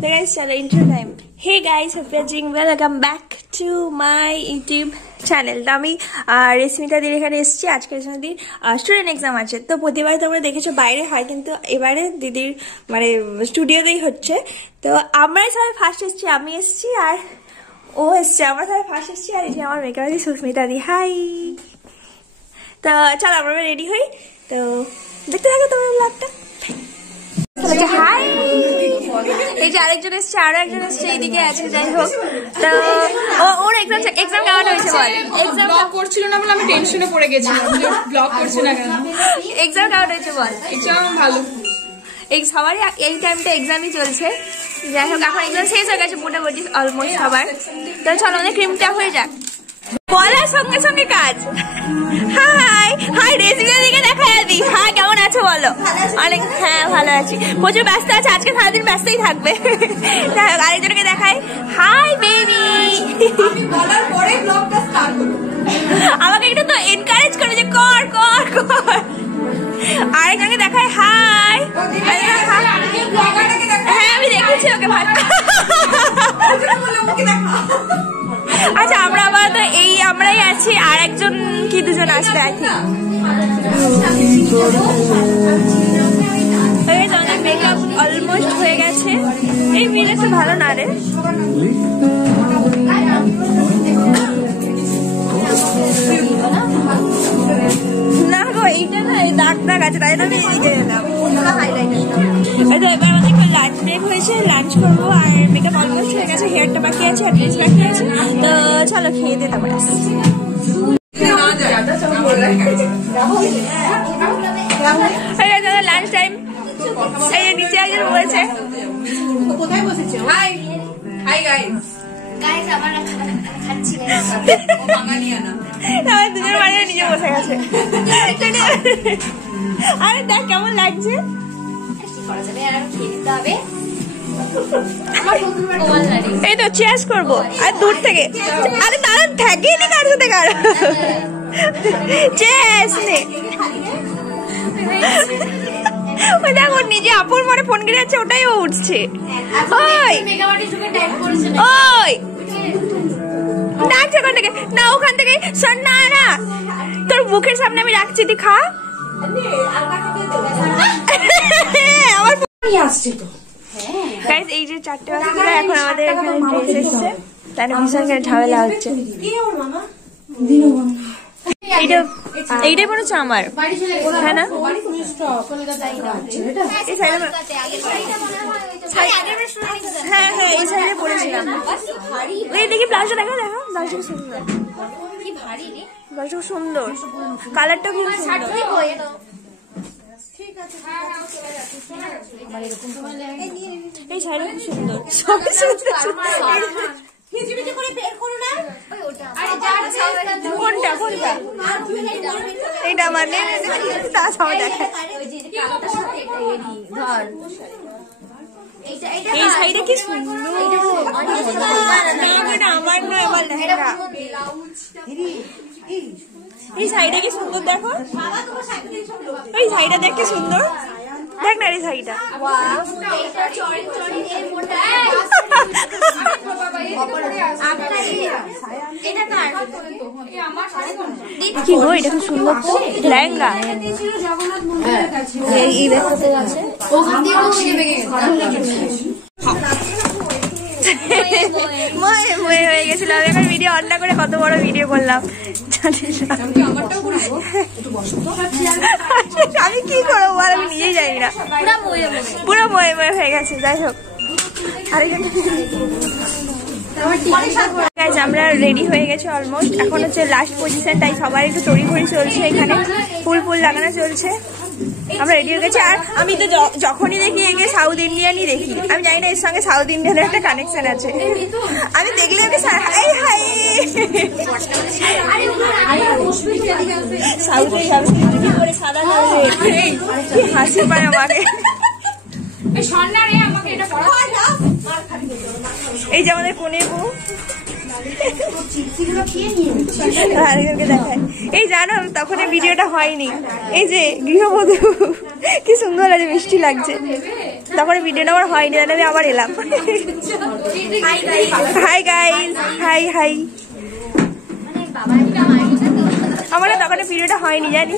So guys, chalo intro time. Hey guys, hope you're doing well. Welcome back to my YouTube channel. তো আমি রেশমিতা দির এখানে এসেছি। আজকে রেশমিতাদির student exam আছে। তো প্রতিবার তোমরা দেখেছো বাইরে হয়, কিন্তু এবারে দিদির মানে স্টুডিওতেই হচ্ছে। তো আমরাই সবাই ফার্স্ট এসেছি, আমি এসেছি আর ও এসছে। আমরা সবাই ফার্স্ট এসেছি আর এই যে আমার মেকআপ আর্টিস্ট সুস্মিতা দি। হাই। তো চলো আমরা রেডি হই। তো দেখতে থাকো তোমার ব্লগটা। হাই, এই যে আরেকজন এসছে, আরো একজন এসছে, এইদিকে আছে। যাই হোক, তো ওর এক্সাম কেমন হয়েছে বল? এক্সাম ব্লগ করছিল না বলে আমি টেনশনে পড়ে গেছিলাম। ব্লগ করছে না কেন? এক্সাম কেমন হয়েছে বল? এক্সাম ভালো। এই সবারই এই টাইমটা এক্সামই চলছে। যাই হোক, এখন এক্সাম শেষ হয়ে গেছে মোটামুটি অলমোস্ট সবার। তো চলো আমাদের ক্রিমটা হয়ে যাক। বলার সঙ্গে সঙ্গে কাজ। হাই হাই, রেসিপির দিকে দেখা যাবি। হ্যাঁ, কেমন আছো বলো? অনেক, হ্যাঁ ভালো আছি। প্রচুর ব্যস্ত আছে আজকে, সারাদিন ব্যস্তই থাকবে। আরেকজনকে দেখাই। Hi baby. আমাকে একটু তো এনকারেজ করে যে কর কর কর। আরেকজনকে দেখাই। হাই। হ্যাঁ আমি দেখেছি ওকে। ভালো। আচ্ছা, আমরা আবার তো এই আমরাই আছি, আর একজন কি দুজন আসবে আই থিঙ্ক। আমাদের মেকআপ অলমোস্ট হয়ে গেছে। এই মিলেটা ভালো না রে, না গো এইটা না, এই দাগ দাগ আছে, তাই আমি এদিকে এলাম। এবার আমাদের একটু লাঞ্চ ব্রেক হয়েছে, লাঞ্চ করবো। আর মেকআপ অলমোস্ট হয়ে গেছে, হেয়ারটা বাকি আছে আর ড্রেস বাকি আছে। তো চলো খেয়ে দিয়ে তারপরে আসি। Lunch time. এই নিচে একজন বলেছে কোথায় বসেছে। High hi guys. দুজন বাড়িতে নিজে বসে গেছে। আরে দেখ কেমন লাগছে। এই তো চেয়ার্স করবো আর দূর থেকে। আরে তারা থাকেই নি কার সাথে কার। চেয়ার্স নে। ওই দেখো নিজে আপুর মনে ফোন করে যাচ্ছে, ওটাই ও উঠছে। ওই ওই ডাকছে ওখান থেকে, না ওখান থেকে শোন না, না তোর মুখের সামনে আমি রাখছি, তুই খা। আমার আসছে তো। এই যে 4টে বাজে, এখন আমাদের এখানে ড্রেস এসেছে, তাই ভীষণ ঝামেলা হচ্ছে। এইটাই মনে হচ্ছে আমার, হ্যাঁ না? হ্যাঁ হ্যাঁ, এই সাইডে পড়েছিলাম। এই দেখি ব্লাউজটা দেখা, দেখা ব্লাউজটা সুন্দর, ব্লাউজটা সুন্দর, কালারটা খুব সুন্দর। এই শাড়িটা খুব সুন্দর, সবই সুন্দর। কোনটা কোনটা? এইটা মানে তা সবাই দেখে। এই শাড়িটা কি সুন্দর। আমার নয়, আমার লেহেঙ্গা। এই শাড়িটা কি সুন্দর দেখো, ওই শাড়িটা দেখ কি সুন্দর, দেখ না এই শাড়িটা। কি গো, এটা খুব সুন্দর তো লেহেঙ্গা। এই দেখাতে আছে হয়ে গেছিল। আমি এখন ভিডিও অন না করে কত বড় ভিডিও করলাম। আমি কি করবো বল, আমি নিজেই জানি না, পুরো ময়ে ময়ে হয়ে গেছে। যাই হোক, আমরা রেডি হয়ে গেছি অলমোস্ট। এখন হচ্ছে লাস্ট পজিশন, তাই সবার একটু তড়িঘড়ি চলছে। এখানে ফুল ফুল লাগানো চলছে। আমরা রেডি হয়ে গেছি। আর আমি তো যখনই দেখি একে সাউথ ইন্ডিয়ানই দেখি। আমি জানি না এর সঙ্গে সাউথ ইন্ডিয়ানের একটা কানেকশন আছে। আমি দেখলে ওকে হাই হাই সাউথের সংস্কৃতি করে সাদা হাসি পায় আমাকে। এই যে আমাদের কোণের বউ, দেখায়। এই জানো তখন ভিডিওটা হয়নি, এই যে গৃহবধূ কি সুন্দর আছে, মিষ্টি লাগছে। তখন ভিডিওটা আমার হয়নি, তাহলে আমি আবার এলাম। Hi guys, high high. আমার তখন ভিডিওটা হয়নি জানি।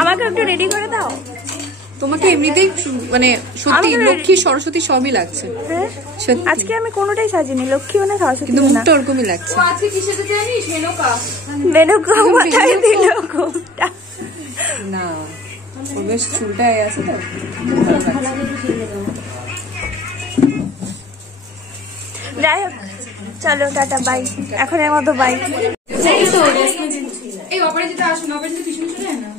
আমাকে একটু রেডি করে দাও। তোমাকে এমনিতেই মানে সত্যি লক্ষ্মী সরস্বতী সবই লাগছে। আজকে আমি কোনোটাই সাজিনি, লক্ষ্মী না সরস্বতী, কিন্তু মুখটা ওরকমই লাগছে। আজকে কি সেটা জানিস? মেনকা মাথায় দিল ঘুমটা। না ওর বেশ চুলটা আছে তো। যাই হোক, চলো টাটা, বাই। এখনের মতো বাই। এই অপরাজিতা আসুন, অপরাজিতা পিছনে চলে যায় না।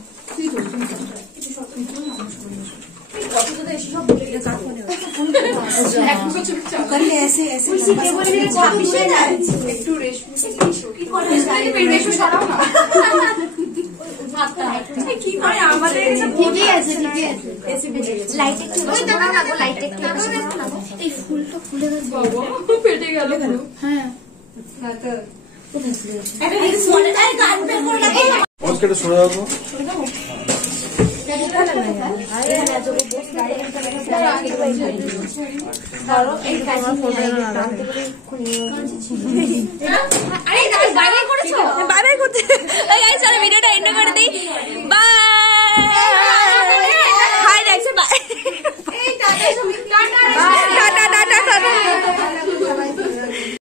ফেটে গেল। হ্যাঁ ভিডিওটা এন্ড করে দিই। বাই। Hi, by.